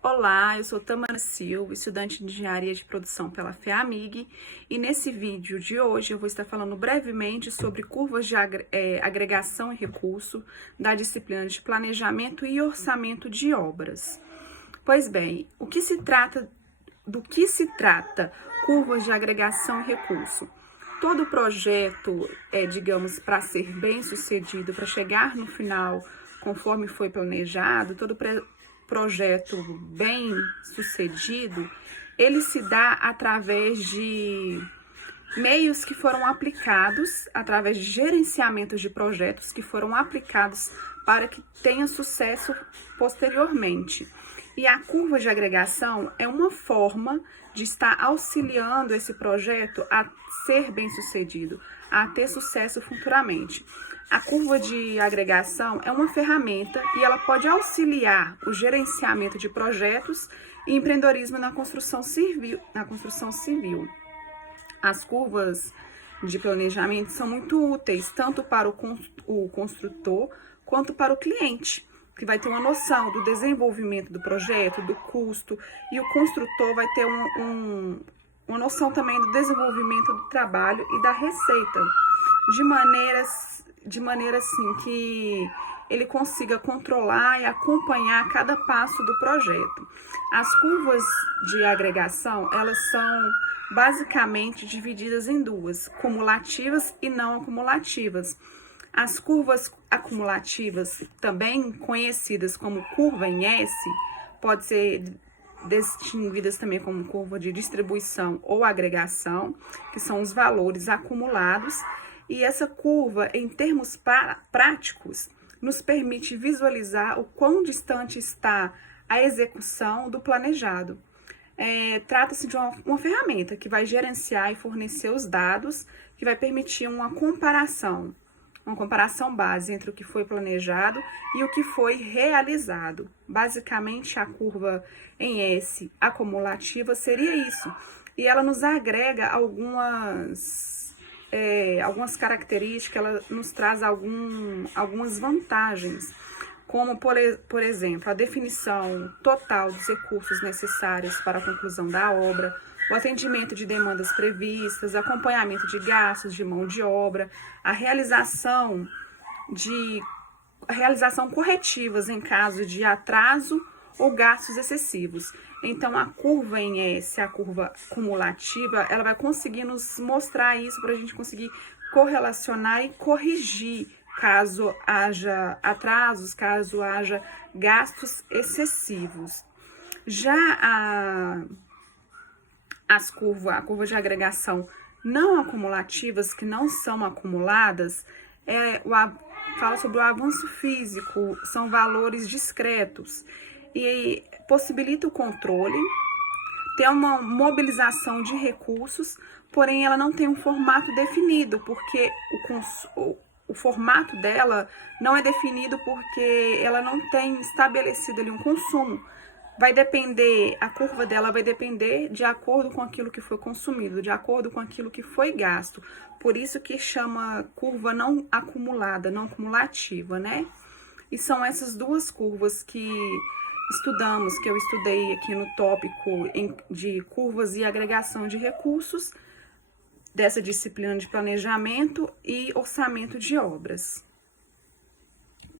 Olá, eu sou Tamara Silva, estudante de Engenharia de Produção pela FEAMIG, e nesse vídeo de hoje eu vou estar falando brevemente sobre curvas de agregação e recurso da disciplina de Planejamento e Orçamento de Obras. Pois bem, do que se trata curvas de agregação e recurso? Todo projeto, digamos, para ser bem sucedido, para chegar no final conforme foi planejado, todo projeto bem sucedido, ele se dá através de meios que foram aplicados, através de gerenciamentos de projetos que foram aplicados para que tenha sucesso posteriormente. E a curva de agregação é uma forma de estar auxiliando esse projeto a ser bem sucedido, a ter sucesso futuramente. A curva de agregação é uma ferramenta e ela pode auxiliar o gerenciamento de projetos e empreendedorismo na construção civil. As curvas de planejamento são muito úteis tanto para o construtor quanto para o cliente, que vai ter uma noção do desenvolvimento do projeto, do custo, e o construtor vai ter uma noção também do desenvolvimento do trabalho e da receita, de maneira assim que ele consiga controlar e acompanhar cada passo do projeto. As curvas de agregação, elas são basicamente divididas em duas, cumulativas e não acumulativas. As curvas acumulativas, também conhecidas como curva em S, pode ser distinguidas também como curva de distribuição ou agregação, que são os valores acumulados. E essa curva, em termos práticos, nos permite visualizar o quão distante está a execução do planejado. Trata-se de uma ferramenta que vai gerenciar e fornecer os dados, que vai permitir uma comparação base entre o que foi planejado e o que foi realizado. Basicamente, a curva em S acumulativa seria isso. E ela nos agrega algumas características, ela nos traz algumas vantagens, como, por exemplo, a definição total dos recursos necessários para a conclusão da obra, o atendimento de demandas previstas, acompanhamento de gastos de mão de obra, a realização corretivas em caso de atraso ou gastos excessivos. Então, a curva em S, a curva cumulativa, ela vai conseguir nos mostrar isso para a gente conseguir correlacionar e corrigir caso haja atrasos, caso haja gastos excessivos. Já a curva de agregação não acumulativas, que não são acumuladas, fala sobre o avanço físico, são valores discretos e possibilita o controle, tem uma mobilização de recursos, porém ela não tem um formato definido, porque o formato dela não é definido porque ela não tem estabelecido ali um consumo. A curva dela vai depender de acordo com aquilo que foi consumido, de acordo com aquilo que foi gasto. Por isso que chama curva não acumulada, não cumulativa, né? E são essas duas curvas que eu estudei aqui no tópico de curvas e agregação de recursos, dessa disciplina de planejamento e orçamento de obras.